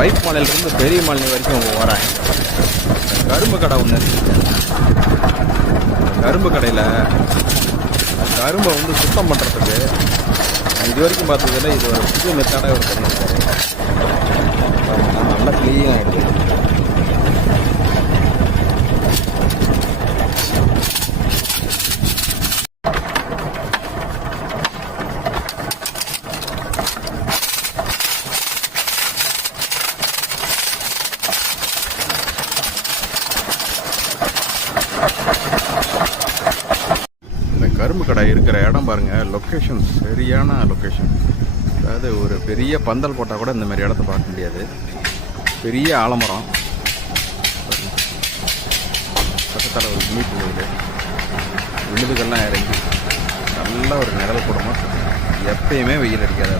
White மாலையிலிருந்து பெரிய மாலை வரைக்கும் அவங்க வராங்க. கரும்பு கடை ஒன்று இருக்கு. கரும்பு கடையில் கரும்பை வந்து சுத்தம் பண்ணுறதுக்கு இது வரைக்கும் பார்த்ததில்ல, இது ஒரு புது மெத்தடாக ஒரு பண்ணியிருக்காரு. நல்லா க்ளீன் ஆகிடுது. கரும்பு கடை இருக்கிற இடம் பாருங்கள், லொக்கேஷன் சரியான லொக்கேஷன். அதாவது ஒரு பெரிய பந்தல் போட்டால் கூட இந்த மாதிரி இடத்த பார்க்க முடியாது. பெரிய ஆலமரம், பக்கத்தில் ஒரு மீட்டு வீடு, விழுதுகள்லாம் இறங்கி நல்ல ஒரு நிழல் கூடமாக எப்பயுமே வெயில் அடிக்காத.